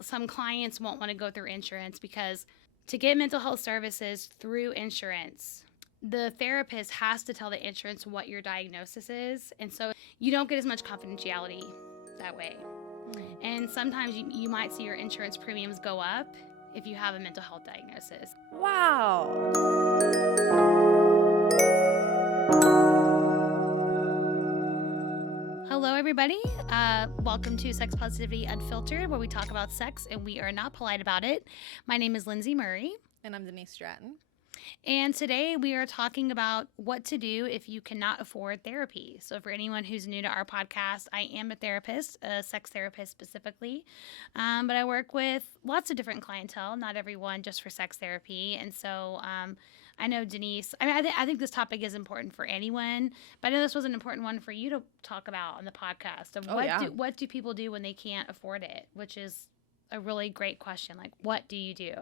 some clients won't want to go through insurance because to get mental health services through insurance, the therapist has to tell the insurance what your diagnosis is. And so you don't get as much confidentiality that way. And sometimes you might see your insurance premiums go up if you have a mental health diagnosis. Wow. Hello, everybody. Welcome to Sex Positivity Unfiltered, where we talk about sex and we are not polite about it. My name is Lindsay Murray. And I'm Denise Stratton. And today we are talking about what to do if you cannot afford therapy. So for anyone who's new to our podcast, I am a therapist, a sex therapist specifically, but I work with lots of different clientele, not everyone just for sex therapy. And so I know Denise, I think this topic is important for anyone, but I know this was an important one for you to talk about on the podcast of what do people do when they can't afford it, which is a really great question. Like, what do you do?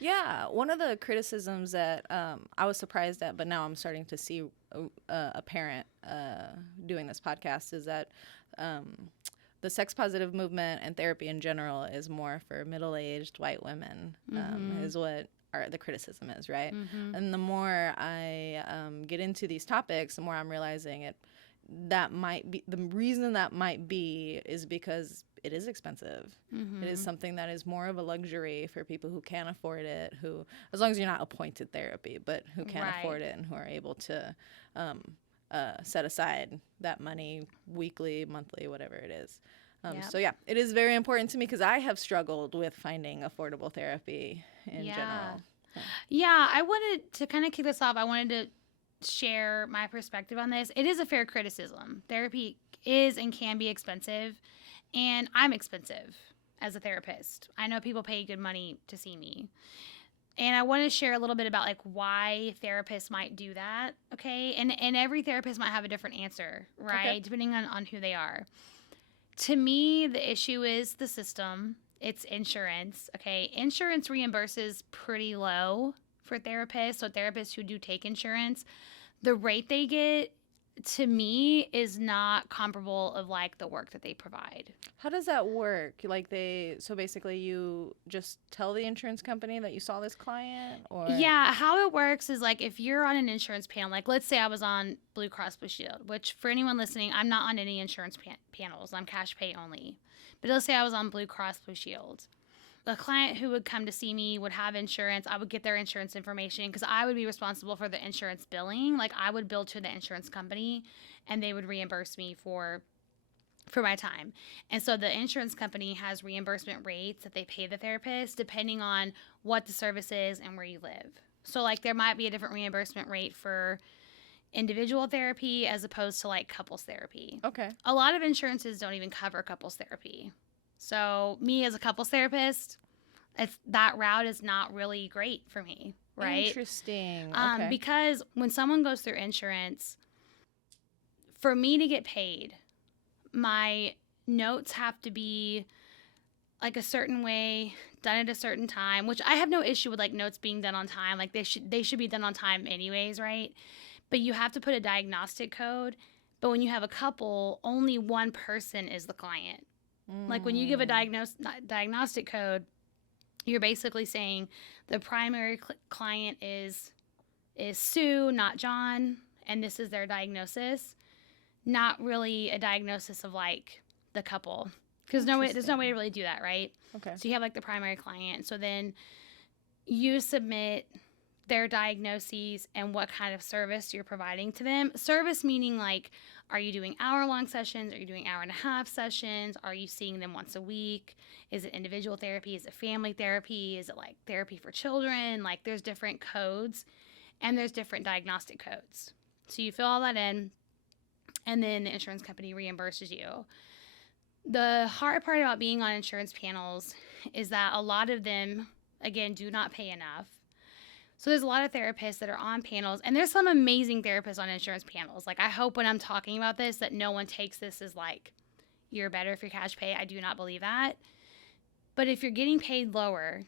Yeah, one of the criticisms that I was surprised at, but now I'm starting to see apparent doing this podcast is that the sex positive movement and therapy in general is more for middle-aged white women, is what the criticism is, right? Mm-hmm. And the more I get into these topics, the more I'm realizing that might be the reason that might be is because it is expensive. Mm-hmm. It is something that is more of a luxury for people who can't afford it, who, as long as you're not appointed therapy, but who can't afford it and who are able to set aside that money weekly, monthly, whatever it is. So yeah, it is very important to me because I have struggled with finding affordable therapy in general. Yeah, I wanted to kind of kick this off. I wanted to share my perspective on this. It is a fair criticism. Therapy is and can be expensive, and I'm expensive as a therapist. I know people pay good money to see me. And I want to share a little bit about like why therapists might do that, okay? And every therapist might have a different answer, right? Okay. Depending on who they are. To me, the issue is the system. It's insurance, okay? Insurance reimburses pretty low for therapists. So therapists who do take insurance, the rate they get, to me, is not comparable of like the work that they provide. How does that work? So basically you just tell the insurance company that you saw this client, or? Yeah, how it works is like if you're on an insurance panel, like let's say I was on Blue Cross Blue Shield, which for anyone listening, I'm not on any insurance panels. I'm cash pay only. But let's say I was on Blue Cross Blue Shield. The client who would come to see me would have insurance. I would get their insurance information because I would be responsible for the insurance billing. Like I would bill to the insurance company and they would reimburse me for my time. And so the insurance company has reimbursement rates that they pay the therapist depending on what the service is and where you live. So like there might be a different reimbursement rate for individual therapy as opposed to like couples therapy. Okay. A lot of insurances don't even cover couples therapy. So me as a couples therapist, that route is not really great for me, right? Interesting. Okay. Because when someone goes through insurance, for me to get paid, my notes have to be like a certain way, done at a certain time, which I have no issue with like notes being done on time. Like they should be done on time anyways, right? But you have to put a diagnostic code. But when you have a couple, only one person is the client. Like when you give a diagnostic code, you're basically saying the primary client is Sue, not John, and this is their diagnosis. Not really a diagnosis of like the couple, because there's no way to really do that, right? Okay. So you have like the primary client. So then you submit their diagnoses and what kind of service you're providing to them. Service meaning like, are you doing hour-long sessions? Are you doing hour-and-a-half sessions? Are you seeing them once a week? Is it individual therapy? Is it family therapy? Is it like therapy for children? Like there's different codes and there's different diagnostic codes. So you fill all that in and then the insurance company reimburses you. The hard part about being on insurance panels is that a lot of them, again, do not pay enough. So there's a lot of therapists that are on panels, and there's some amazing therapists on insurance panels. Like I hope when I'm talking about this that no one takes this as like, you're better if you're cash pay. I do not believe that. But if you're getting paid lower,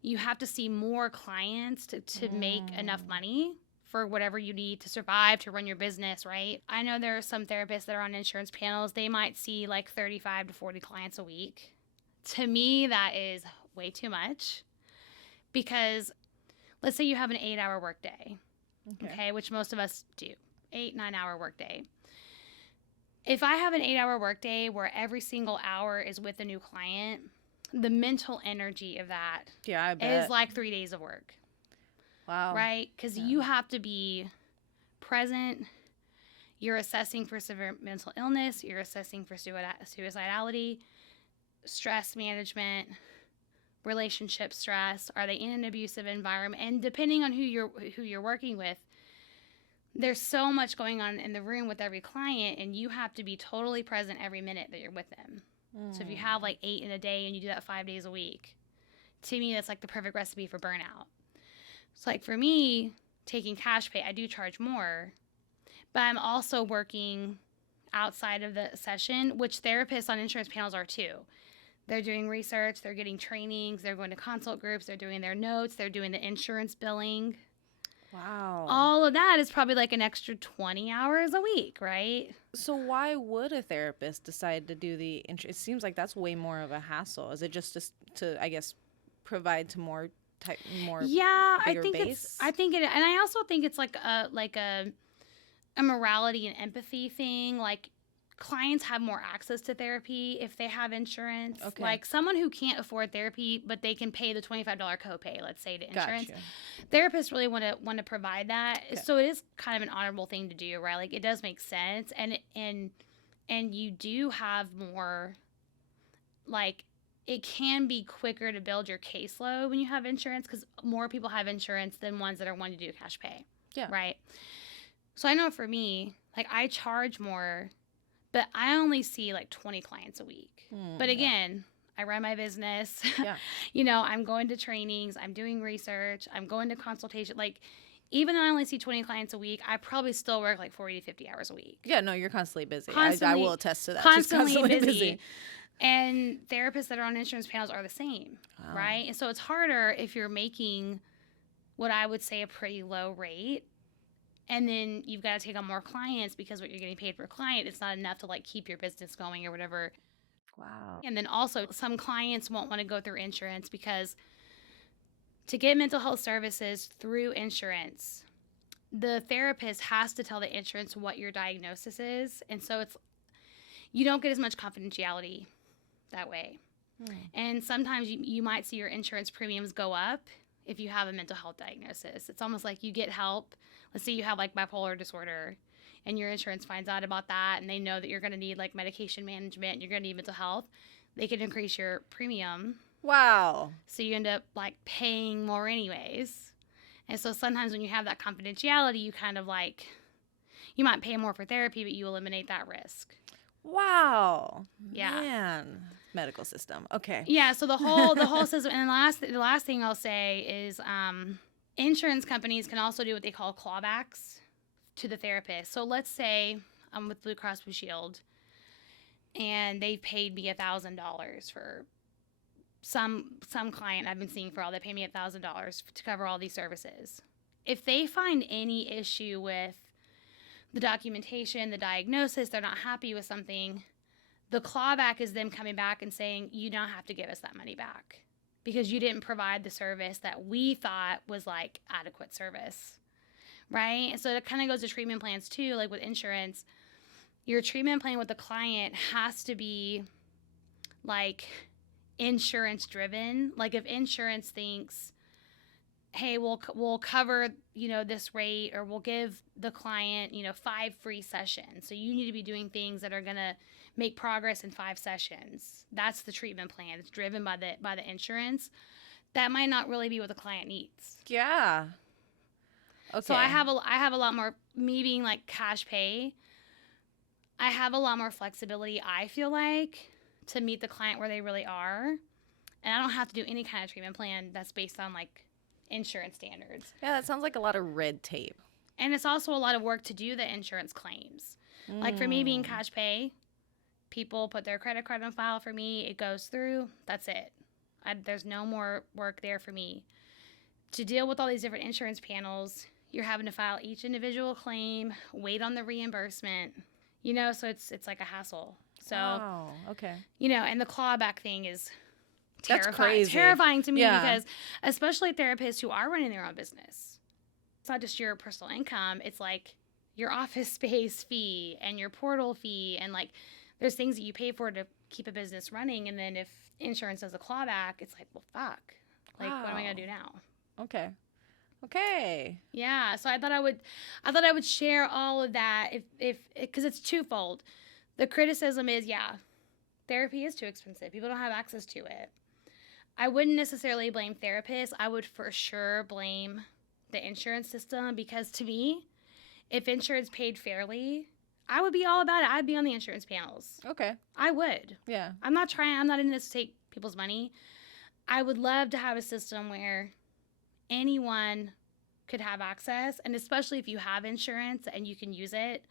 you have to see more clients to make enough money for whatever you need to survive, to run your business, right? I know there are some therapists that are on insurance panels. They might see like 35 to 40 clients a week. To me, that is way too much because let's say you have an 8-hour workday, okay, which most of us do, 8-9 hour workday. If I have an 8-hour workday where every single hour is with a new client, the mental energy of that I bet. is like 3 days of work. Wow. Right? Because you have to be present. You're assessing for severe mental illness. You're assessing for suicidality, stress management, relationship stress. Are they in an abusive environment? And depending on who you're working with, there's so much going on in the room with every client, and you have to be totally present every minute that you're with them. So if you have like 8 in a day and you do that 5 days a week, to me, that's like the perfect recipe for burnout. So like for me, taking cash pay, I do charge more, but I'm also working outside of the session, which therapists on insurance panels are too. They're doing research, they're getting trainings, they're going to consult groups, they're doing their notes, they're doing the insurance billing. Wow. All of that is probably like an extra 20 hours a week, right? So why would a therapist decide to do the it seems like that's way more of a hassle. Is it just to I guess provide to more Yeah, bigger base? I think it, and I also think it's like a morality and empathy thing. Like clients have more access to therapy if they have insurance. Okay. Like someone who can't afford therapy but they can pay the $25 copay, let's say, to insurance. Gotcha. Therapists really want to provide that. Okay. So it is kind of an honorable thing to do, right? Like it does make sense, and you do have more, like, it can be quicker to build your caseload when you have insurance because more people have insurance than ones that are wanting to do cash pay. Yeah. Right. So I know for me, like I charge more, but I only see like 20 clients a week. But again, I run my business. Yeah. You know, I'm going to trainings, I'm doing research, I'm going to consultation. Like, even though I only see 20 clients a week, I probably still work like 40 to 50 hours a week. Yeah, no, you're constantly busy. I Constantly, will attest to that. Constantly busy. And therapists that are on insurance panels are the same, right? And so it's harder if you're making what I would say a pretty low rate. And then you've got to take on more clients because what you're getting paid per client, it's not enough to like keep your business going or whatever. Wow. And then also some clients won't want to go through insurance because to get mental health services through insurance, the therapist has to tell the insurance what your diagnosis is. And so you don't get as much confidentiality that way. And sometimes you might see your insurance premiums go up if you have a mental health diagnosis. It's almost like you get help. Let's say you have like bipolar disorder and your insurance finds out about that and they know that you're going to need like medication management and you're going to need mental health. They can increase your premium. Wow. So you end up like paying more anyways. And so sometimes when you have that confidentiality, you kind of like, you might pay more for therapy, but you eliminate that risk. Wow. Yeah. Man. Medical system. Okay. Yeah. So the whole system. And the last thing I'll say is insurance companies can also do what they call clawbacks to the therapist. So let's say I'm with Blue Cross Blue Shield and they've paid me $1,000 for some client I've been seeing for all. They pay me $1,000 to cover all these services. If they find any issue with the documentation, the diagnosis, they're not happy with something, the clawback is them coming back and saying, you don't have to give us that money back because you didn't provide the service that we thought was like adequate service, right? So it kind of goes to treatment plans too. Like with insurance, your treatment plan with the client has to be like insurance driven. Like if insurance thinks, hey, we'll cover, this rate, or we'll give the client, 5 free sessions. So you need to be doing things that are going to make progress in 5 sessions. That's the treatment plan. It's driven by the insurance. That might not really be what the client needs. Yeah. Okay. So I have a lot more, me being like cash pay, I have a lot more flexibility, I feel like, to meet the client where they really are. And I don't have to do any kind of treatment plan that's based on like insurance standards. Yeah, that sounds like a lot of red tape. And it's also a lot of work to do the insurance claims. Like for me being cash pay, people put their credit card on file for me. It goes through. That's it. There's no more work there for me. To deal with all these different insurance panels, you're having to file each individual claim, wait on the reimbursement, so it's like a hassle. So, wow. Okay. and the clawback thing is That's crazy. Terrifying to me Yeah. because especially therapists who are running their own business. It's not just your personal income. It's like your office space fee and your portal fee. And like there's things that you pay for to keep a business running. And then if insurance does a clawback, it's like, well, fuck. Like, what am I going to do now? Okay. Yeah. So I thought I would share all of that because it's twofold. The criticism is, yeah, therapy is too expensive. People don't have access to it. I wouldn't necessarily blame therapists. I would for sure blame the insurance system because to me, if insurance paid fairly, I would be all about it. I'd be on the insurance panels. Okay. I would. Yeah. I'm not in this to take people's money. I would love to have a system where anyone could have access, and especially if you have insurance and you can use it.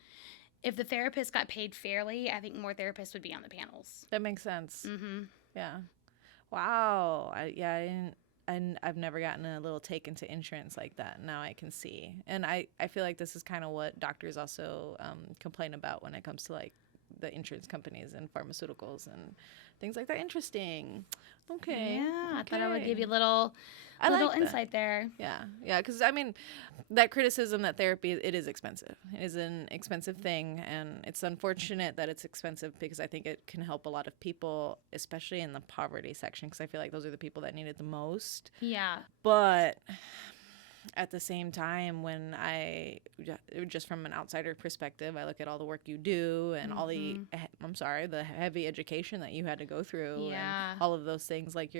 If the therapist got paid fairly, I think more therapists would be on the panels. That makes sense. Mm-hmm. Yeah. Wow. I didn't. I've never gotten a little take into insurance like that. Now I can see. And I feel like this is kind of what doctors also complain about when it comes to like the insurance companies and pharmaceuticals and things like that. Interesting. Okay. Yeah, I thought I would Okay. give you a little like insight there. Yeah. Yeah. Because, I mean, that criticism that therapy, it is expensive. It is an expensive thing. And it's unfortunate that it's expensive because I think it can help a lot of people, especially in the poverty section, because I feel like those are the people that need it the most. Yeah. But at the same time, when just from an outsider perspective, I look at all the work you do and all the heavy education that you had to go through Yeah. and all of those things. Like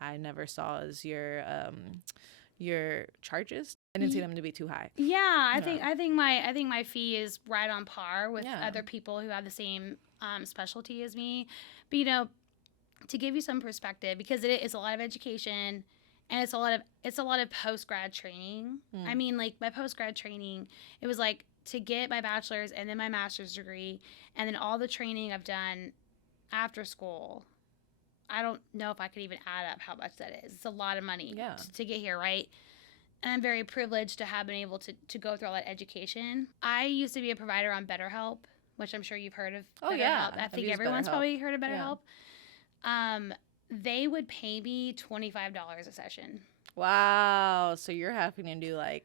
I never saw as your charges. I didn't see them to be too high. Yeah, I think my fee is right on par with other people who have the same specialty as me. But to give you some perspective, because it is a lot of education. And it's a lot of post-grad training. I mean, like, my post-grad training, it was, like, to get my bachelor's and then my master's degree, and then all the training I've done after school. I don't know if I could even add up how much that is. It's a lot of money to get here, right? And I'm very privileged to have been able to go through all that education. I used to be a provider on BetterHelp, which I'm sure you've heard of. Oh, BetterHelp. yeah. I think everyone's probably heard of BetterHelp. Yeah. They would pay me $25 a session. Wow. So you're having to do like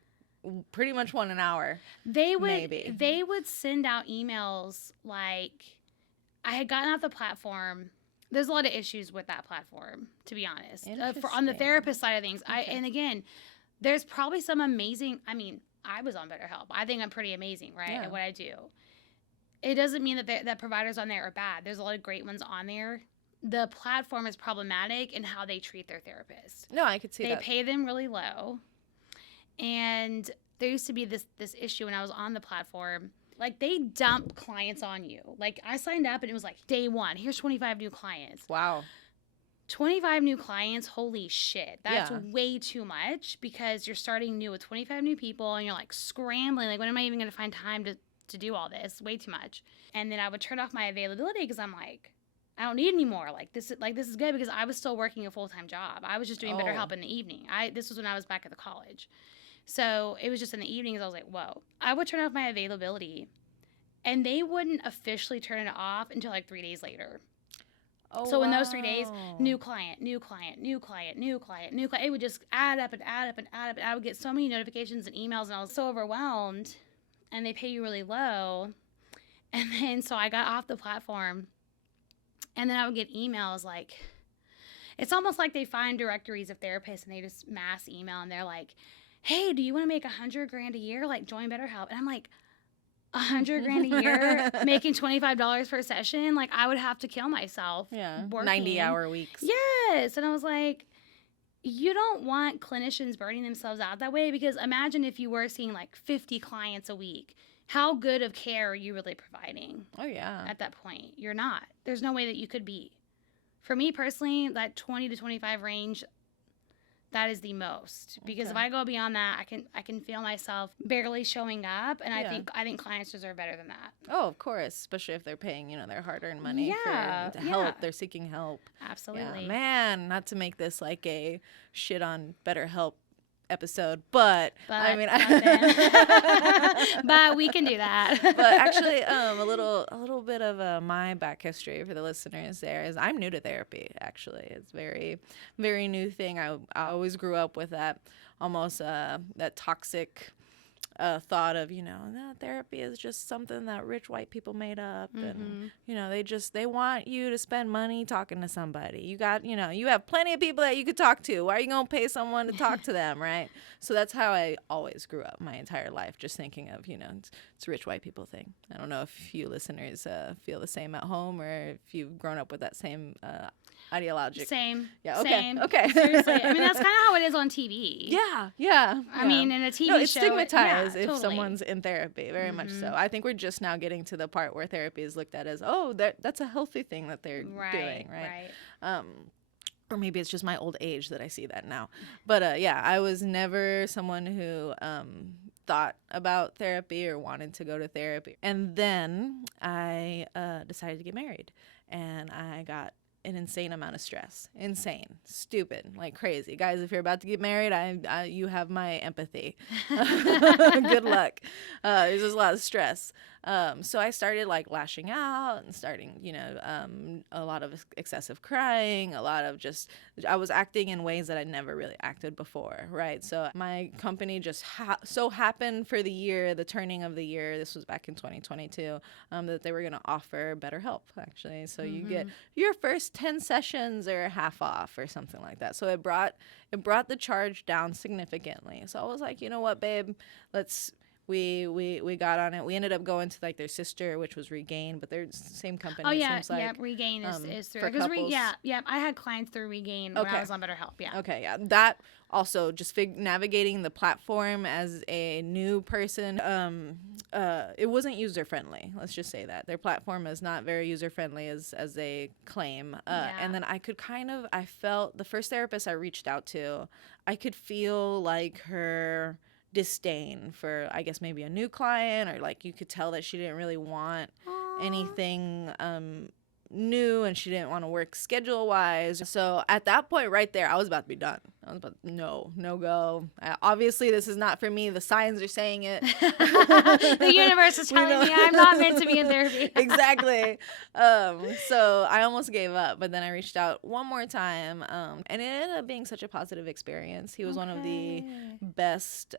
pretty much one an hour. They would send out emails like, I had gotten off the platform. There's a lot of issues with that platform, to be honest. On the therapist side of things. Okay. And again, there's probably some amazing, I was on BetterHelp. I think I'm pretty amazing, right, at what I do. It doesn't mean that providers on there are bad. There's a lot of great ones on there. The platform is problematic in how they treat their therapists. No, I could see that. They pay them really low. And there used to be this issue when I was on the platform. Like, they dump clients on you. Like, I signed up and it was like, day one, here's 25 new clients. Wow. 25 new clients, holy shit. That's way too much because you're starting new with 25 new people and you're like scrambling. Like, when am I even going to find time to do all this? Way too much. And then I would turn off my availability because I'm like, I don't need any more. This is good because I was still working a full-time job. I was just doing BetterHelp in the evening. This was when I was back at the college. So it was just in the evenings. I was like, whoa. I would turn off my availability and they wouldn't officially turn it off until like 3 days later. Oh, so in those 3 days, new client, new client, new client, new client, new client. It would just add up and add up and add up. And I would get so many notifications and emails and I was so overwhelmed and they pay you really low. And then so I got off the platform. And then I would get emails like, it's almost like they find directories of therapists and they just mass email and they're like, hey, do you want to make $100,000 a year? Like, join BetterHelp. And I'm like, $100,000 a year, making $25 per session? Like, I would have to kill myself. Yeah, working. 90-hour weeks. Yes. And I was like, you don't want clinicians burning themselves out that way because imagine if you were seeing like 50 clients a week. How good of care are you really providing? Oh, yeah. At that point, you're not. There's no way that you could be. For me personally, that 20 to 25 range, that is the most. Because if I go beyond that, I can feel myself barely showing up, and I think clients deserve better than that. Oh, of course, especially if they're paying, their hard-earned money for help. They're seeking help. Absolutely. Yeah, man, not to make this like a shit on BetterHelp episode, but I mean, but we can do that. But actually, a little bit of my back history for the listeners there is I'm new to therapy. Actually, it's very new thing. I always grew up with that almost that toxic thought of, no, therapy is just something that rich white people made up. And, they want you to spend money talking to somebody. You got, you have plenty of people that you could talk to. Why are you going to pay someone to talk to them, right? So that's how I always grew up my entire life, just thinking of, it's a rich white people thing. I don't know if you listeners feel the same at home or if you've grown up with that same ideologic. Same. Yeah. Okay. Same. Okay. Seriously. I mean, that's kind of how it is on TV. Yeah. I mean, in a TV show, it's stigmatized if totally. Someone's in therapy, very much so. I think we're just now getting to the part where therapy is looked at as, that's a healthy thing that they're doing, right? Or maybe it's just my old age that I see that now. But I was never someone who thought about therapy or wanted to go to therapy. And then I decided to get married, and I got an insane amount of stress. Insane. Stupid. Like crazy. Guys, if you're about to get married, you have my empathy. Good luck. There's just a lot of stress. So I started like lashing out and starting, a lot of excessive crying, a lot of I was acting in ways that I never really acted before, right? So my company just so happened for the turning of the year, this was back in 2022, that they were going to offer BetterHelp, actually. So you get your first 10 sessions or half off or something like that. So it brought the charge down significantly. So I was like, you know what, babe, we got on it. We ended up going to like their sister, which was Regain, but they're the same company. Oh yeah, it seems like. yeah. Regain is through for couples. I had clients through Regain when I was on BetterHelp. Yeah. Okay, yeah. That also just navigating the platform as a new person. It wasn't user friendly. Let's just say that their platform is not very user friendly as they claim. And then I felt the first therapist I reached out to, I could feel like her disdain for, I guess, maybe a new client, or like you could tell that she didn't really want anything new, and she didn't want to work schedule wise. So at that point right there, I was about to be done. I was about no go. Obviously this is not for me. The signs are saying it. The universe is telling me I'm not meant to be in therapy. Exactly. So I almost gave up, but then I reached out one more time, and it ended up being such a positive experience. He was one of the best.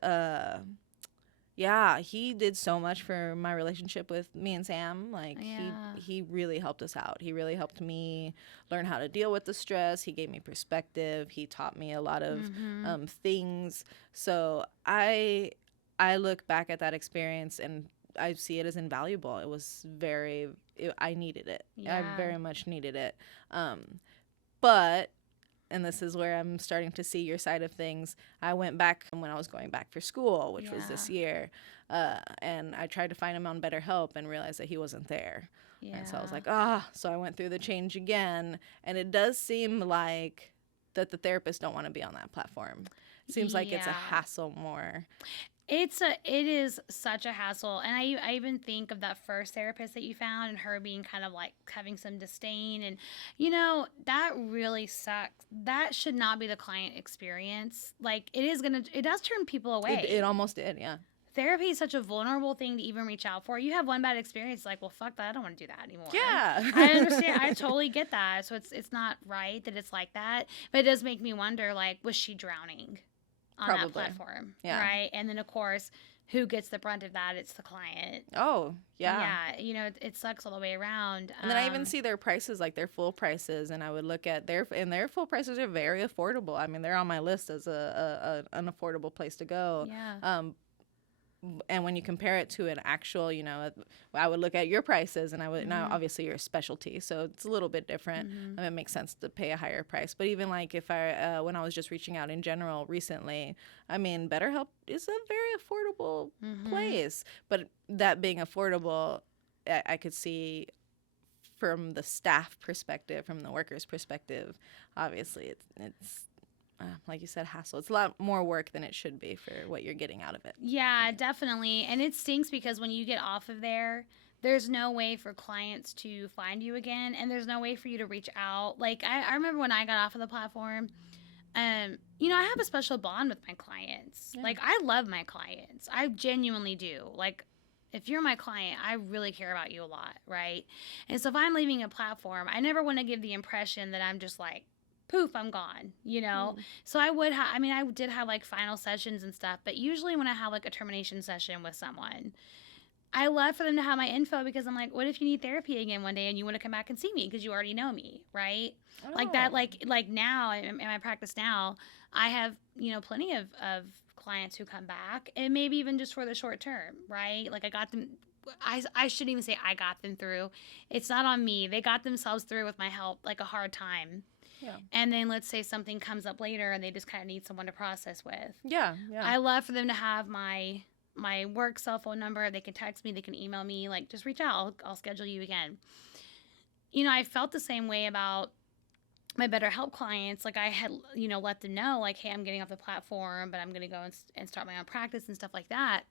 He did so much for my relationship with me and Sam. Like, he really helped us out. He really helped me learn how to deal with the stress. He gave me perspective. He taught me a lot of things. So I look back at that experience and I see it as invaluable. It was I needed it. I very much needed it. But and this is where I'm starting to see your side of things. I went back when I was going back for school, which was this year, and I tried to find him on BetterHelp and realized that he wasn't there. Yeah. And so I was like, so I went through the change again, and it does seem like that the therapists don't want to be on that platform. It seems like it's a hassle more. It is such a hassle. And I even think of that first therapist that you found and her being kind of like having some disdain. And, that really sucks. That should not be the client experience. Like, it does turn people away. It almost did, yeah. Therapy is such a vulnerable thing to even reach out for. You have one bad experience, like, well, fuck that. I don't want to do that anymore. Yeah. I understand. I totally get that. So it's not right that it's like that. But it does make me wonder, like, was she drowning on that platform? Yeah. Right? And then, of course, who gets the brunt of that? It's the client. Oh, yeah. Yeah, it sucks all the way around. And then I even see their prices, like their full prices, and I would look at their full prices are very affordable. I mean, they're on my list as an affordable place to go. Yeah. And when you compare it to an actual, I would look at your prices, and I would now obviously you're a specialty, so it's a little bit different. It makes sense to pay a higher price. But even like if when I was just reaching out in general recently, I mean, BetterHelp is a very affordable place. But that being affordable, I could see from the staff perspective, from the workers' perspective, obviously it's like you said, hassle. It's a lot more work than it should be for what you're getting out of it. Yeah, definitely. And it stinks because when you get off of there, there's no way for clients to find you again, and there's no way for you to reach out. Like, I remember when I got off of the platform, I have a special bond with my clients. Yeah. Like, I love my clients. I genuinely do. Like, if you're my client, I really care about you a lot, right? And so if I'm leaving a platform, I never want to give the impression that I'm just like, poof, I'm gone, you know? So I did have like final sessions and stuff, but usually when I have like a termination session with someone, I love for them to have my info because I'm like, what if you need therapy again one day and you want to come back and see me because you already know me, right? Like that, Oh. like now in my practice now, I have plenty of clients who come back and maybe even just for the short term, right? Like I got them. I shouldn't even say I got them through. It's not on me. They got themselves through with my help, like a hard time. Yeah. And then let's say something comes up later and they just kind of need someone to process with. Yeah. Yeah. I love for them to have my work cell phone number. They can text me, they can email me, like just reach out. I'll schedule you again. I felt the same way about my BetterHelp clients. Like I had, let them know like, hey, I'm getting off the platform, but I'm going to go and start my own practice and stuff like that.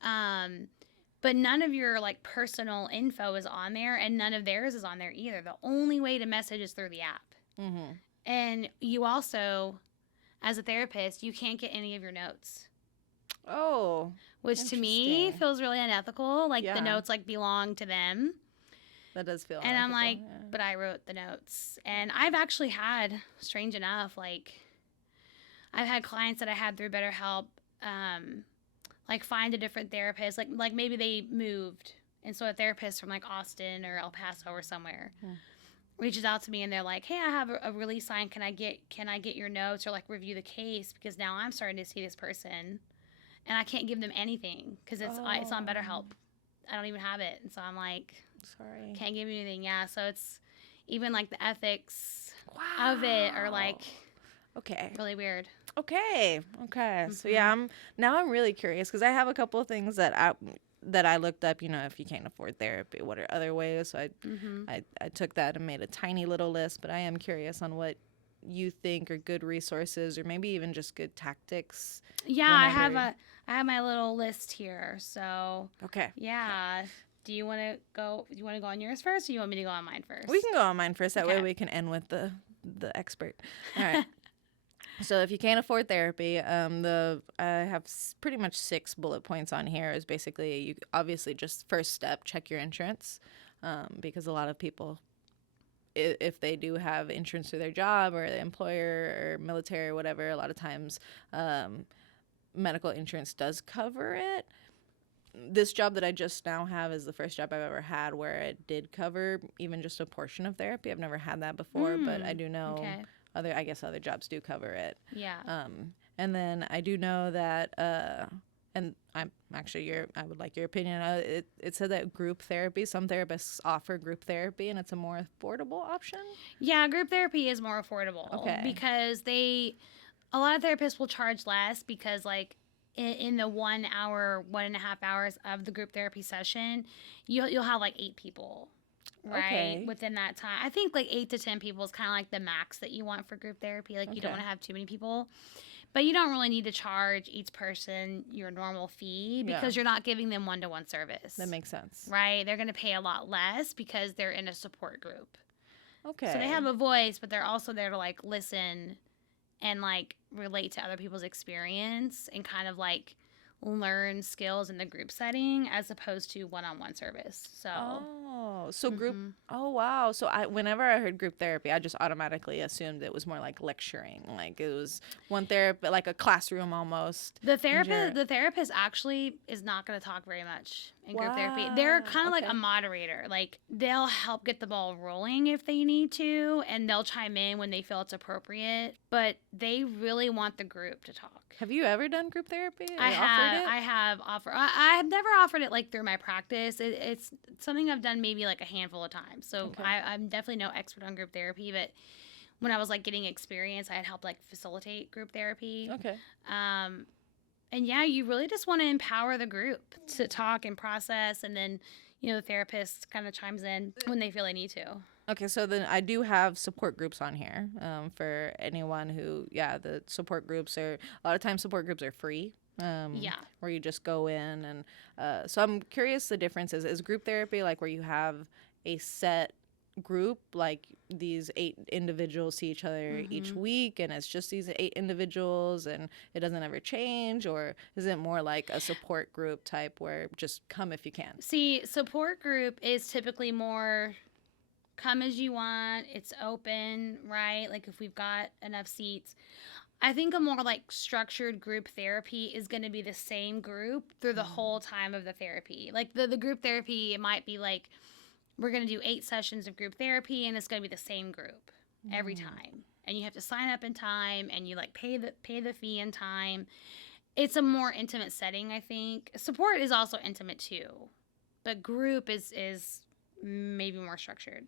But none of your like personal info is on there and none of theirs is on there either. The only way to message is through the app. Mm-hmm. And you also, as a therapist, you can't get any of your notes. Oh, which to me feels really unethical. Like the notes like belong to them. That does feel and unethical. I'm like, but I wrote the notes. And I've actually had, strange enough, like I've had clients that I had through BetterHelp, like find a different therapist. Like maybe they moved, and so a therapist from like Austin or El Paso or somewhere reaches out to me and they're like, hey, I have a release sign. Can I get your notes or like review the case because now I'm starting to see this person. And I can't give them anything because it's on BetterHelp. I don't even have it. And so I'm like, sorry, can't give you anything. Yeah. So it's even like the ethics of it are like really weird. Okay. So yeah, I'm really curious because I have a couple of things that I looked up. If you can't afford therapy, what are other ways? So I took that and made a tiny little list. But I am curious on what you think are good resources or maybe even just good tactics. Yeah, I have my little list here. So yeah. Okay. Do you want to go on yours first, or do you want me to go on mine first? We can go on mine first. That way we can end with the expert. All right. So if you can't afford therapy, I have pretty much 6 bullet points on here. Is basically you obviously just first step, check your insurance, because a lot of people, if they do have insurance through their job or the employer or military or whatever, a lot of times medical insurance does cover it. This job that I just now have is the first job I've ever had where it did cover even just a portion of therapy. I've never had that before, but I do know other jobs do cover it. Yeah. And then I do know that, and I'm actually I would like your opinion. It said that group therapy, some therapists offer group therapy, and it's a more affordable option. Yeah, group therapy is more affordable because a lot of therapists will charge less because like in the 1 hour, 1.5 hours of the group therapy session, you'll have like 8 people. Right. Within that time. I think like 8 to 10 people is kind of like the max that you want for group therapy. Like you don't want to have too many people. But you don't really need to charge each person your normal fee because you're not giving them one-to-one service. That makes sense. Right? They're going to pay a lot less because they're in a support group. Okay. So they have a voice, but they're also there to like listen and like relate to other people's experience and kind of like learn skills in the group setting as opposed to one-on-one service. So group. Oh wow. So whenever I heard group therapy, I just automatically assumed it was more like lecturing, like it was one therapy, like a classroom almost. The therapist actually is not going to talk very much in group therapy. They're kind of like a moderator. Like they'll help get the ball rolling if they need to, and they'll chime in when they feel it's appropriate. But they really want the group to talk. Have you ever done group therapy? I have offered. I have never offered it like through my practice. It's something I've done maybe like a handful of times. So I'm definitely no expert on group therapy, but when I was like getting experience, I had helped like facilitate group therapy. Okay. And yeah, you really just want to empower the group to talk and process, and then the therapist kind of chimes in when they feel they need to. Okay, so then I do have support groups on here for anyone who, the support groups a lot of times support groups are free. Where you just go in and so I'm curious the difference is group therapy like where you have a set group, like these 8 individuals see each other each week and it's just these 8 individuals and it doesn't ever change, or is it more like a support group type where just come if you can? See, support group is typically more come as you want. It's open, right? Like if we've got enough seats. I think a more like structured group therapy is going to be the same group through the whole time of the therapy. Like the group therapy, it might be like we're going to do 8 sessions of group therapy and it's going to be the same group every time. And you have to sign up in time and you like pay the fee in time. It's a more intimate setting, I think. Support is also intimate too. But group is maybe more structured,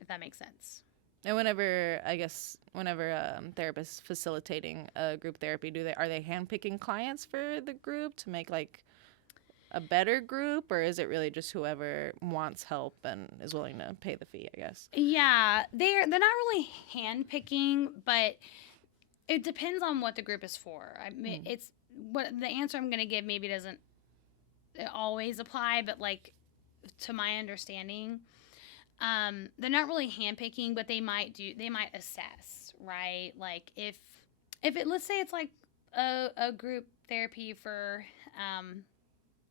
if that makes sense. And whenever therapists facilitating a group therapy, are they handpicking clients for the group to make like a better group, or is it really just whoever wants help and is willing to pay the fee, I guess? Yeah, they're not really handpicking, but it depends on what the group is for. I mean, it's what the answer I'm going to give maybe doesn't always apply, but like to my understanding, they're not really handpicking, but they might assess, right? Like if it, let's say it's like a group therapy for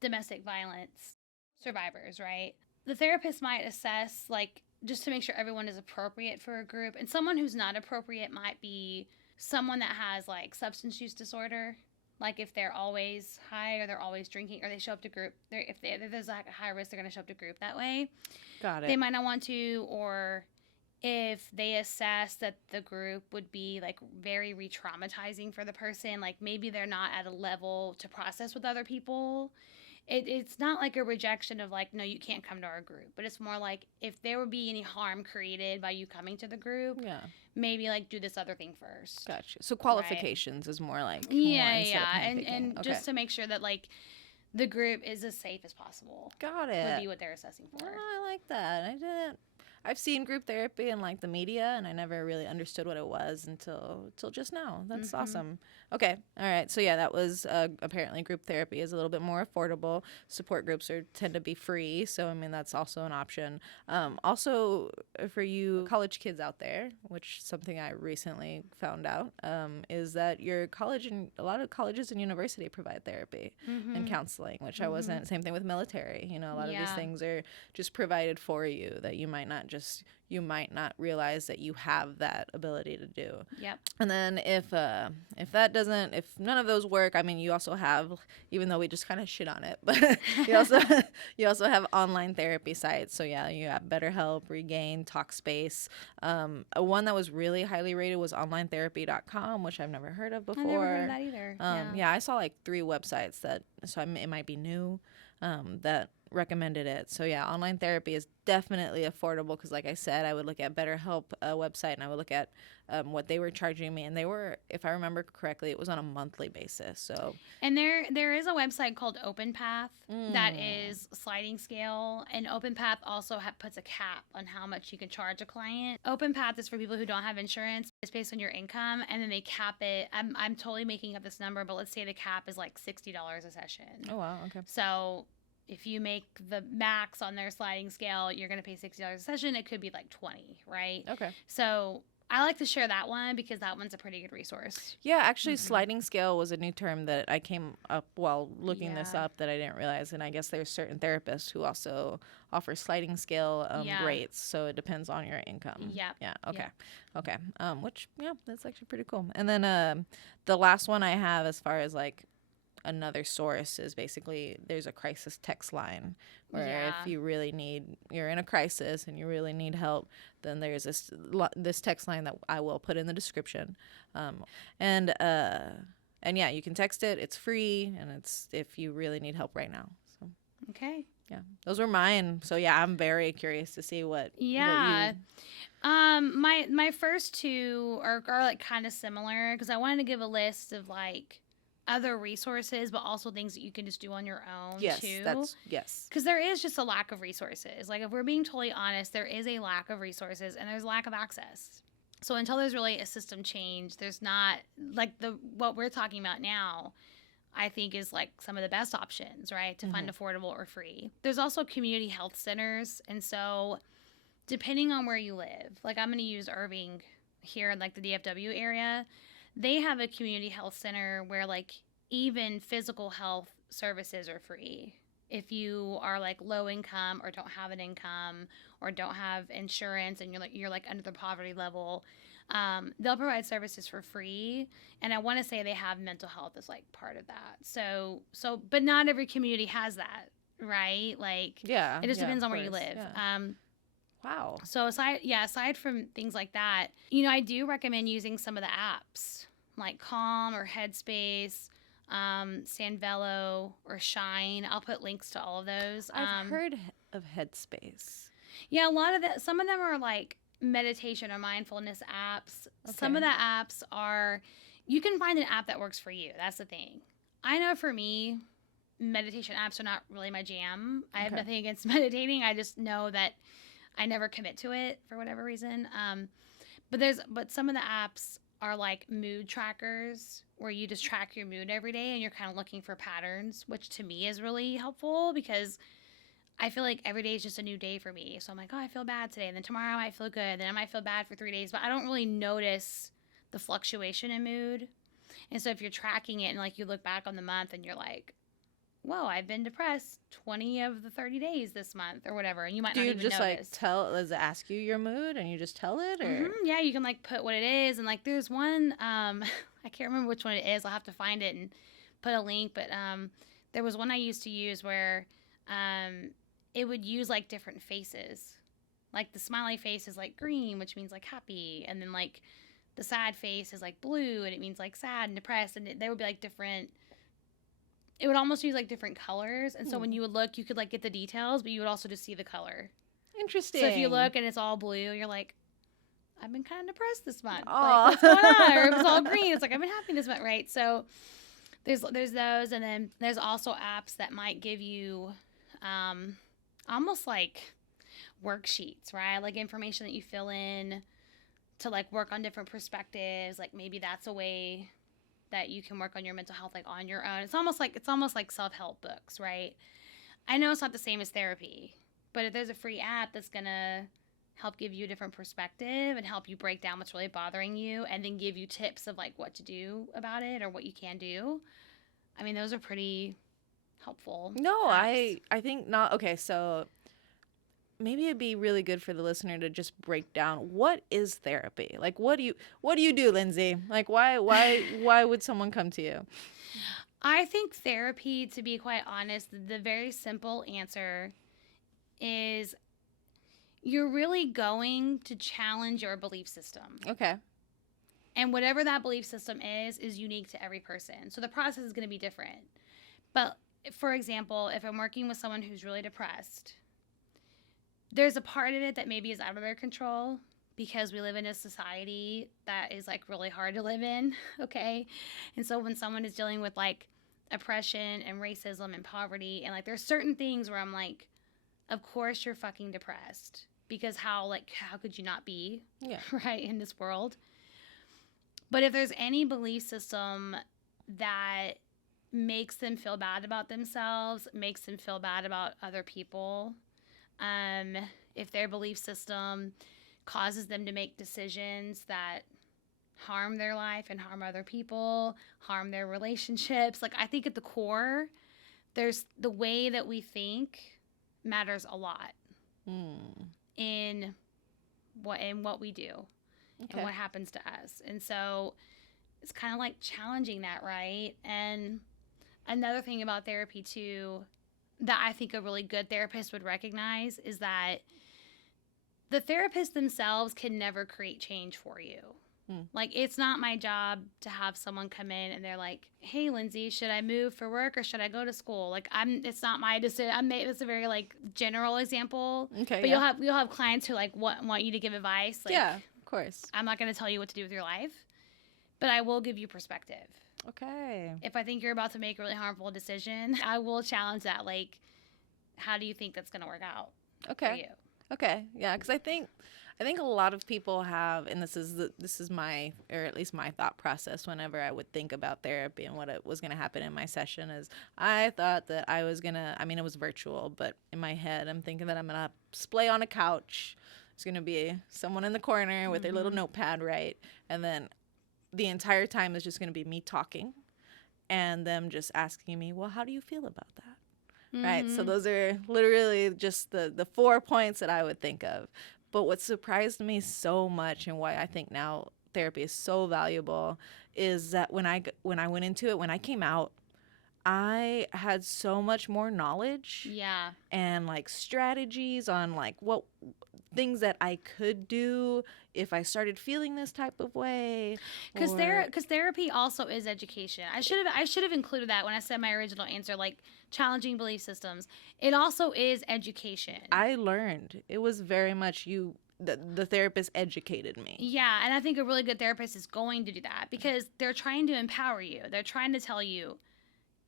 domestic violence survivors, right? The therapist might assess, like, just to make sure everyone is appropriate for a group. And someone who's not appropriate might be someone that has, like, substance use disorder. Like, if they're always high or they're always drinking or they show up to group, if there's, like, a high risk, they're going to show up to group that way. Got it. They might not want to, or if they assess that the group would be like very re-traumatizing for the person, like maybe they're not at a level to process with other people. It's not like a rejection of like, no, you can't come to our group, but it's more like if there would be any harm created by you coming to the group, maybe like do this other thing first. Gotcha. So qualifications is more like and just to make sure that like the group is as safe as possible. Got it. Would be what they're assessing for. Oh, I like that. I've seen group therapy in like the media, and I never really understood what it was until just now. That's awesome. Okay, all right. So yeah, that was apparently group therapy is a little bit more affordable. Support groups tend to be free, so I mean that's also an option. Also, for you college kids out there, which is something I recently found out, is that your college and a lot of colleges and university provide therapy and counseling, which I wasn't. Same thing with military. You know, a lot of these things are just provided for you that you might not realize that you have that ability to do. Yep. And then if none of those work, I mean, you also have, even though we just kind of shit on it, but you also have online therapy sites. So yeah, you have BetterHelp, Regain, Talkspace. One that was really highly rated was onlinetherapy.com, which I've never heard of before. I never heard of that either. Yeah, I saw like 3 websites it might be new, that recommended it. So yeah, online therapy is definitely affordable because like I said, I would look at BetterHelp website and I would look at what they were charging me, and they were, if I remember correctly, it was on a monthly basis. So and there is a website called OpenPath that is sliding scale, and OpenPath also puts a cap on how much you can charge a client. OpenPath is for people who don't have insurance. It's based on your income, and then they cap it. I'm totally making up this number, but let's say the cap is like $60 a session. Oh wow, okay. So if you make the max on their sliding scale, you're going to pay $60 a session. It could be like 20, right? Okay. So I like to share that one because that one's a pretty good resource. Yeah, actually, sliding scale was a new term that I came up while looking this up that I didn't realize. And I guess there's certain therapists who also offer sliding scale rates. So it depends on your income. Yeah. Yeah. Okay. Yep. Okay. Which, yeah, that's actually pretty cool. And then the last one I have as far as like another source is basically there's a crisis text line where if you really you're in a crisis and you really need help, then there's this text line that I will put in the description, and yeah, you can text it. It's free, and it's if you really need help right now. So okay, yeah, those were mine. So yeah, I'm very curious to see what my first 2 are like kind of similar because I wanted to give a list of like other resources, but also things that you can just do on your own too. Yes. Because there is just a lack of resources. Like if we're being totally honest, there is a lack of resources and there's a lack of access. So until there's really a system change, there's not like what we're talking about now, I think is like some of the best options, right? To find affordable or free. There's also community health centers. And so depending on where you live, like I'm going to use Irving here in like the DFW area, they have a community health center where like even physical health services are free. If you are like low income or don't have an income or don't have insurance and you're like under the poverty level, they'll provide services for free. And I want to say they have mental health as like part of that. But not every community has that, right? Like, Yeah. it just Yeah, depends of on where you course. live. Yeah. Wow. So aside from things like that, I do recommend using some of the apps like Calm or Headspace, Sandvelo or Shine. I'll put links to all of those. I've heard of Headspace. Yeah, a lot of that. Some of them are like meditation or mindfulness apps. Okay. Some of the apps are. You can find an app that works for you. That's the thing. I know for me, meditation apps are not really my jam. I have nothing against meditating. I just know that I never commit to it for whatever reason. But some of the apps are like mood trackers where you just track your mood every day and you're kind of looking for patterns, which to me is really helpful because I feel like every day is just a new day for me. So I'm like, oh, I feel bad today. And then tomorrow I might feel good. Then I might feel bad for 3 days, but I don't really notice the fluctuation in mood. And so if you're tracking it and like you look back on the month and you're like, whoa, I've been depressed 20 of the 30 days this month or whatever. And you might Do not you even just notice. does it ask you your mood and you just tell it, or? Yeah, you can like put what it is. And like there's one, I can't remember which one it is. I'll have to find it and put a link. But there was one I used to use where it would use like different faces. Like the smiley face is like green, which means like happy. And then like the sad face is like blue and it means like sad and depressed. And there would be like different, it would almost use like different colors. And so when you would look, you could like get the details, but you would also just see the color. Interesting. So if you look and it's all blue, you're like, I've been kind of depressed this month. Aw. Like, what's going on? Or if it's all green, it's like, I've been happy this month, right? So there's those. And then there's also apps that might give you almost like worksheets, right? Like information that you fill in to like work on different perspectives. Like maybe that's a way that you can work on your mental health like on your own. It's almost like self-help books, right? I know it's not the same as therapy, but if there's a free app that's gonna help give you a different perspective and help you break down what's really bothering you and then give you tips of like what to do about it or what you can do, I mean, those are pretty helpful. No, apps. I think not. Okay, so maybe it'd be really good for the listener to just break down what is therapy. Like, what do you do, Lindsay? Like, why would someone come to you? I think therapy, to be quite honest, the very simple answer is you're really going to challenge your belief system. Okay. And whatever that belief system is unique to every person. So the process is going to be different. But for example, if I'm working with someone who's really depressed, there's a part of it that maybe is out of their control because we live in a society that is like really hard to live in, okay? And so when someone is dealing with like oppression and racism and poverty and like there's certain things where I'm like, of course you're fucking depressed because how could you not be, Yeah. right, in this world? But if there's any belief system that makes them feel bad about themselves, makes them feel bad about other people, if their belief system causes them to make decisions that harm their life and harm other people, harm their relationships, like I think at the core, there's the way that we think matters a lot in what we do. Okay. And what happens to us. And so it's kind of like challenging that, right? And another thing about therapy too that I think a really good therapist would recognize is that the therapists themselves can never create change for you. Like, it's not my job to have someone come in and they're like, hey, Lindsay, should I move for work or should I go to school? Like, it's not my decision. It's a very like general example. Okay. But yeah. you'll have clients who like want you to give advice. Like, Yeah, of course. I'm not going to tell you what to do with your life, but I will give you perspective. Okay. If I think you're about to make a really harmful decision, I will challenge that. Like, how do you think that's going to work out for you? Okay. Yeah, because I think a lot of people have, and this is my, or at least my thought process whenever I would think about therapy and what it was going to happen in my session is I thought that I was going to, I mean, it was virtual, but in my head, I'm thinking that I'm going to splay on a couch There's going to be someone in the corner with their little notepad, right? And then the entire time is just going to be me talking and them just asking me, well, how do you feel about that? Right? So those are literally just the 4 points that I would think of. But what surprised me so much and why I think now therapy is so valuable is that when I went into it, when I came out, I had so much more knowledge Yeah. and like strategies on like what things that I could do if I started feeling this type of way. Because Or therapy also is education. I should have included that when I said my original answer, like challenging belief systems. It also is education. I learned it was very much the therapist educated me. Yeah, and I think a really good therapist is going to do that because they're trying to empower you. They're trying to tell you,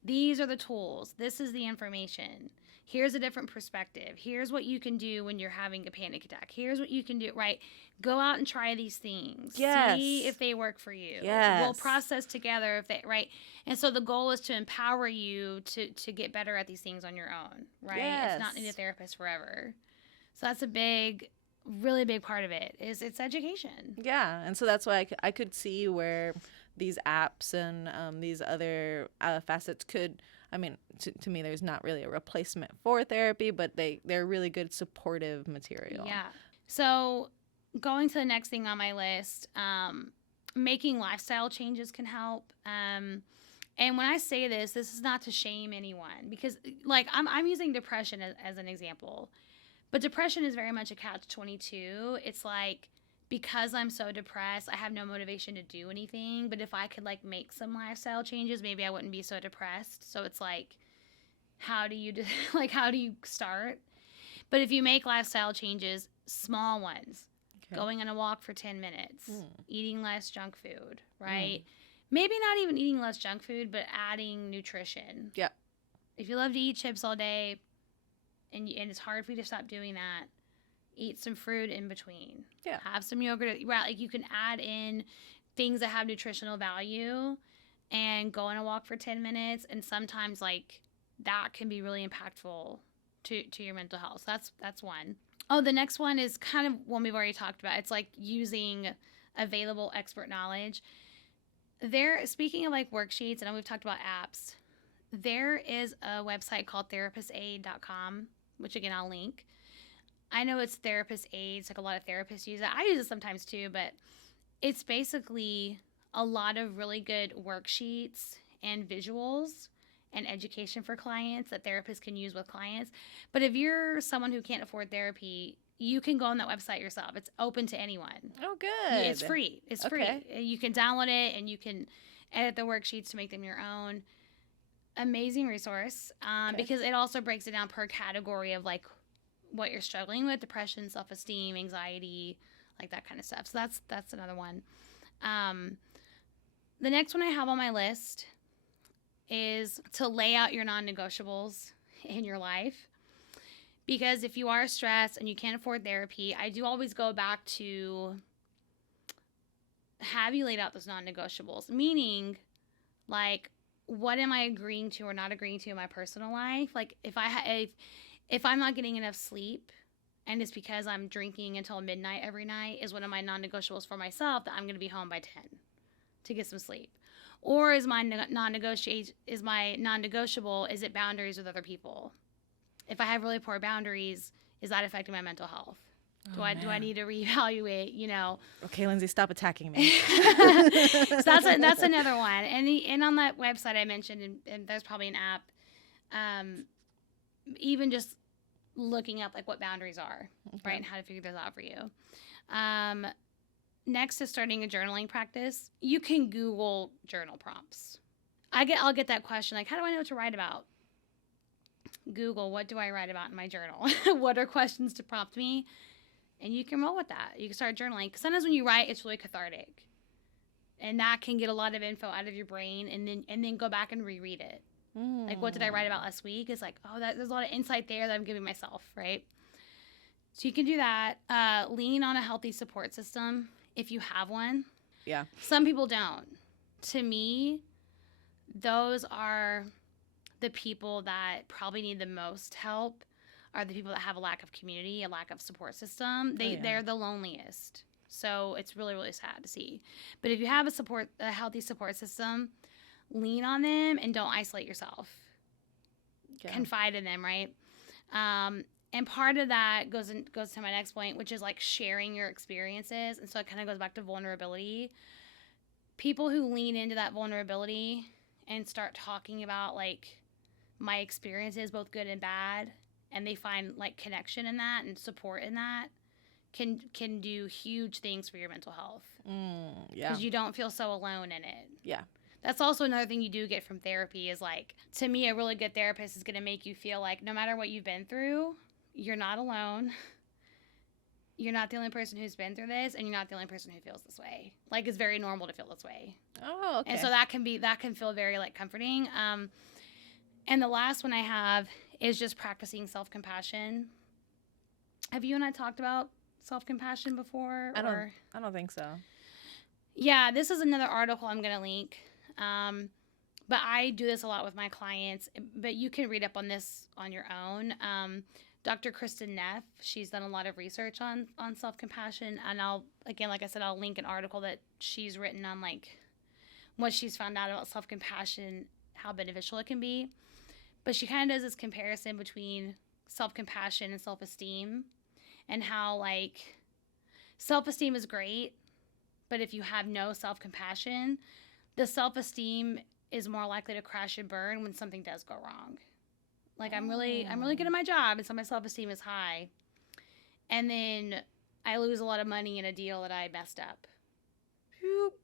these are the tools. This is the information. Here's a different perspective. Here's what you can do when you're having a panic attack. Here's what you can do, right? Go out and try these things. Yes. See if they work for you. Yes. We'll process together if they, right? And so the goal is to empower you to get better at these things on your own, right? Yes. It's not need a therapist forever. So that's a big, really big part of it is it's education. Yeah, and so that's why I could see where these apps and these other facets could. I mean, to me, there's not really a replacement for therapy, but they're really good supportive material. Yeah. So going to the next thing on my list, making lifestyle changes can help. And when I say this is not to shame anyone because, like, I'm using depression as an example, but depression is very much a catch-22. It's like, because I'm so depressed, I have no motivation to do anything. But if I could like make some lifestyle changes, maybe I wouldn't be so depressed. So it's like, how do you how do you start? But if you make lifestyle changes, small ones, going on a walk for 10 minutes, eating less junk food, right? Maybe not even eating less junk food, but adding nutrition. Yeah. If you love to eat chips all day and it's hard for you to stop doing that, eat some fruit in between. Yeah. Have some yogurt. Right, like you can add in things that have nutritional value and go on a walk for 10 minutes. And sometimes like that can be really impactful to your mental health. So that's one. Oh, the next one is kind of one we've already talked about. It's like using available expert knowledge. Speaking of like worksheets, and we've talked about apps, there is a website called therapistaid.com, which again, I'll link. I know it's therapist aids, like a lot of therapists use it. I use it sometimes too, but it's basically a lot of really good worksheets and visuals and education for clients that therapists can use with clients. But if you're someone who can't afford therapy, you can go on that website yourself. It's open to anyone. Oh, good. It's free. It's free. You can download it and you can edit the worksheets to make them your own. Amazing resource because it also breaks it down per category of like what you're struggling with: depression, self-esteem, anxiety, like that kind of stuff. So that's another one. The next one I have on my list is to lay out your non-negotiables in your life. Because if you are stressed and you can't afford therapy, I do always go back to, have you laid out those non-negotiables? Meaning, like, what am I agreeing to or not agreeing to in my personal life? Like, if I'm not getting enough sleep and it's because I'm drinking until midnight every night, is one of my non-negotiables for myself that I'm going to be home by 10 to get some sleep. Or is my non-negotiable, is it boundaries with other people? If I have really poor boundaries, is that affecting my mental health? Do I need to reevaluate, you know? Okay, Lindsay, stop attacking me. So that's another one. And on that website I mentioned, and there's probably an app, even just looking up like what boundaries are, right, and how to figure those out for you. Next is starting a journaling practice. You can Google journal prompts. I'll get that question, like, how do I know what to write about? Google, what do I write about in my journal? What are questions to prompt me? And you can roll with that. You can start journaling. Because sometimes when you write, it's really cathartic. And that can get a lot of info out of your brain and then go back and reread it. Like, what did I write about last week? It's like, oh, there's a lot of insight there that I'm giving myself, right? So you can do that. Lean on a healthy support system if you have one. Yeah. Some people don't. To me, those are the people that probably need the most help are the people that have a lack of community, a lack of support system. They're the loneliest. So it's really, really sad to see. But if you have a healthy support system, lean on them and don't isolate yourself. Yeah. Confide in them, right? And part of that goes to my next point, which is like sharing your experiences. And so it kind of goes back to vulnerability. People who lean into that vulnerability and start talking about like my experiences, both good and bad, and they find like connection in that and support in that, can do huge things for your mental health. Yeah. Because you don't feel so alone in it. Yeah. That's also another thing you do get from therapy is like, to me, a really good therapist is going to make you feel like no matter what you've been through, you're not alone. You're not the only person who's been through this, and you're not the only person who feels this way. Like, it's very normal to feel this way. Oh, okay. And so that can feel very like comforting. And the last one I have is just practicing self-compassion. Have you and I talked about self-compassion before? I don't think so. Yeah, this is another article I'm going to link. But I do this a lot with my clients, but you can read up on this on your own. Dr. Kristen Neff, she's done a lot of research on self-compassion, and like I said, I'll link an article that she's written on like what she's found out about self-compassion, how beneficial it can be. But she kind of does this comparison between self-compassion and self-esteem, and how like self-esteem is great, but if you have no self-compassion, the self-esteem is more likely to crash and burn when something does go wrong. Like I'm really good at my job, and so my self-esteem is high. And then I lose a lot of money in a deal that I messed up.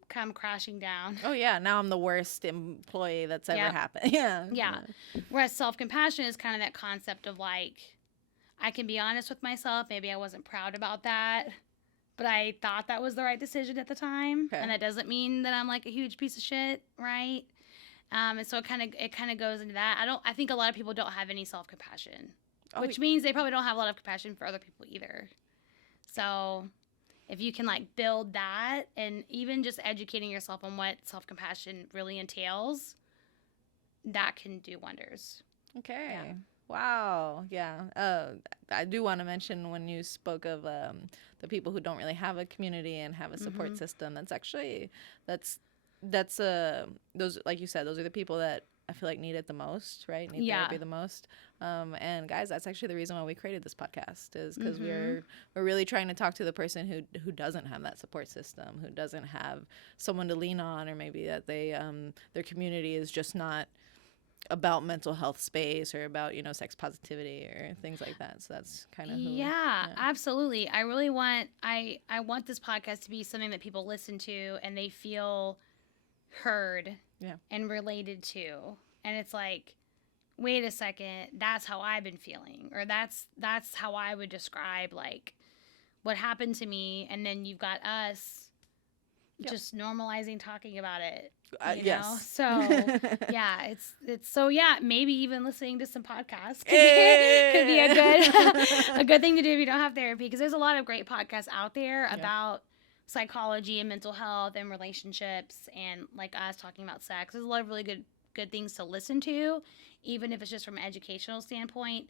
Come crashing down. Oh yeah, now I'm the worst employee that's ever happened. Yeah. Whereas self-compassion is kind of that concept of like, I can be honest with myself. Maybe I wasn't proud about that, but I thought that was the right decision at the time. Okay. And that doesn't mean that I'm like a huge piece of shit, right? And so it kind of goes into that. I think a lot of people don't have any self-compassion, which means they probably don't have a lot of compassion for other people either. So if you can like build that, and even just educating yourself on what self-compassion really entails, that can do wonders. Okay. Yeah. Wow. Yeah. I do want to mention when you spoke of the people who don't really have a community and have a support system. That's those, like you said, those are the people that I feel like need it the most, right? Need therapy the most. And guys, that's actually the reason why we created this podcast, is because we're really trying to talk to the person who doesn't have that support system, who doesn't have someone to lean on, or maybe that they their community is just not about mental health space, or about sex positivity or things like that. So that's kind of absolutely. I really want I want this podcast to be something that people listen to and they feel heard and related to, and it's like, wait a second, that's how I've been feeling, or that's how I would describe like what happened to me. And then you've got us just normalizing talking about it. Yes. So it's so maybe even listening to some podcasts could be a good a good thing to do if you don't have therapy, because there's a lot of great podcasts out there about psychology and mental health and relationships, and like us talking about sex. There's a lot of really good things to listen to, even if it's just from an educational standpoint.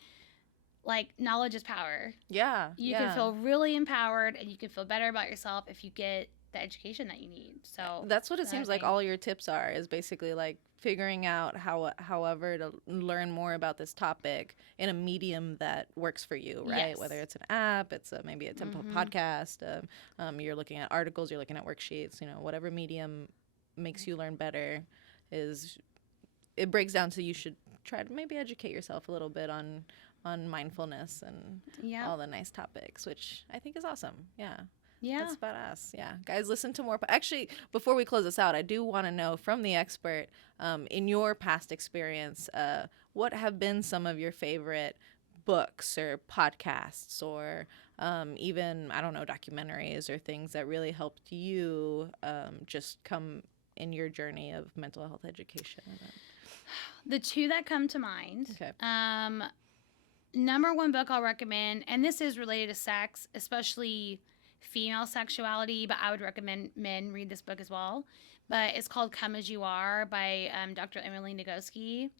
Like, knowledge is power. You can feel really empowered, and you can feel better about yourself if you get the education that you need. So that's what it seems like all your tips are, is basically like figuring out however to learn more about this topic in a medium that works for you, right? Yes. Whether it's an app, it's maybe a tempo podcast, you're looking at articles, you're looking at worksheets, whatever medium makes you learn better, it breaks down to you should try to maybe educate yourself a little bit on mindfulness and all the nice topics, which I think is awesome. That's badass. Guys, listen to more. Actually, before we close this out, I do want to know from the expert, in your past experience, what have been some of your favorite books or podcasts, or even, I don't know, documentaries or things that really helped you just come in your journey of mental health education? The two that come to mind. Okay. Number one book I'll recommend, and this is related to sex, especially female sexuality, but I would recommend men read this book as well. But it's called Come As You Are by Dr. Emily Nagoski.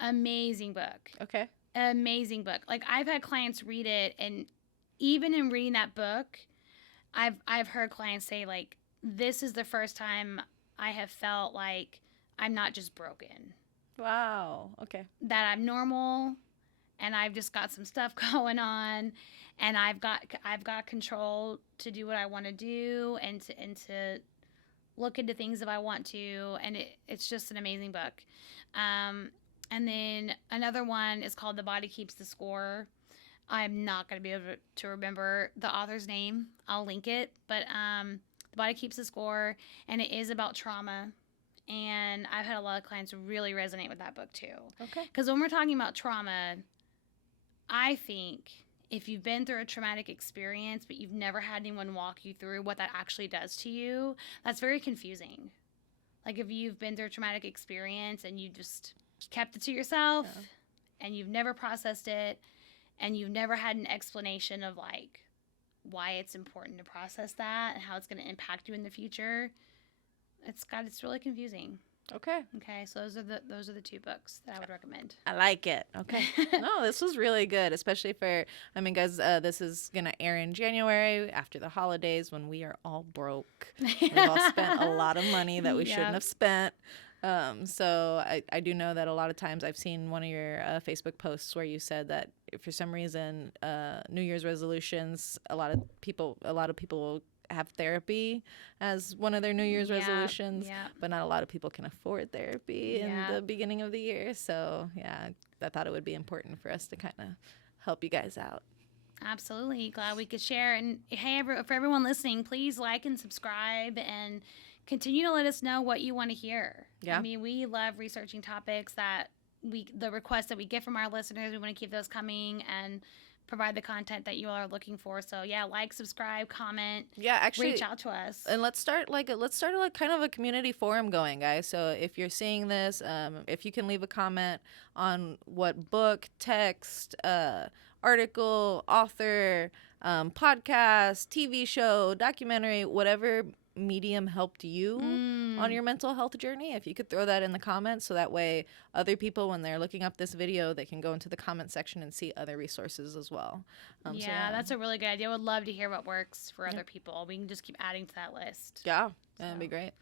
Amazing book. Okay. Amazing book. Like, I've had clients read it, and even in reading that book, I've heard clients say, like, this is the first time I have felt like I'm not just broken, Wow. Okay. that I'm normal, and I've just got some stuff going on, and I've got control to do what I want to do, and to look into things if I want to, and it's just an amazing book. And then another one is called The Body Keeps the Score. I'm not going to be able to remember the author's name. I'll link it. But The Body Keeps the Score, and it is about trauma. And I've had a lot of clients really resonate with that book too. Okay. Because when we're talking about trauma, I think if you've been through a traumatic experience, but you've never had anyone walk you through what that actually does to you, that's very confusing. Like, if you've been through a traumatic experience and you just kept it to yourself, and you've never processed it, and you've never had an explanation of, like, why it's important to process that and how it's going to impact you in the future, it's really confusing. Okay. Okay, so those are the two books that I would recommend. I like it. Okay. No, this was really good, especially for, I mean, guys, this is going to air in January after the holidays when we are all broke. We've all spent a lot of money that we shouldn't have spent. So I do know that a lot of times I've seen one of your Facebook posts where you said that if for some reason New Year's resolutions, a lot of people will have therapy as one of their New Year's resolutions, but not a lot of people can afford therapy in the beginning of the year. So yeah, I thought it would be important for us to kind of help you guys out. Absolutely. Glad we could share. And hey, for everyone listening, please like and subscribe and continue to let us know what you want to hear. Yeah. I mean, we love researching topics that the requests that we get from our listeners. We want to keep those coming and provide the content that you all are looking for. So yeah, like, subscribe, comment. Yeah, actually, reach out to us. And let's start like kind of a community forum going, guys. So if you're seeing this, if you can leave a comment on what book, text, article, author, podcast, TV show, documentary, whatever medium helped you on your mental health journey, if you could throw that in the comments, so that way other people, when they're looking up this video, they can go into the comment section and see other resources as well. That's a really good idea. I would love to hear what works for other people. We can just keep adding to that list. Yeah, that'd be great.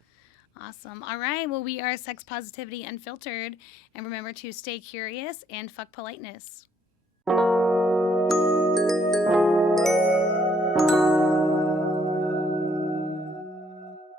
Awesome. All right. Well, we are Sex Positivity Unfiltered. And remember to stay curious and fuck politeness.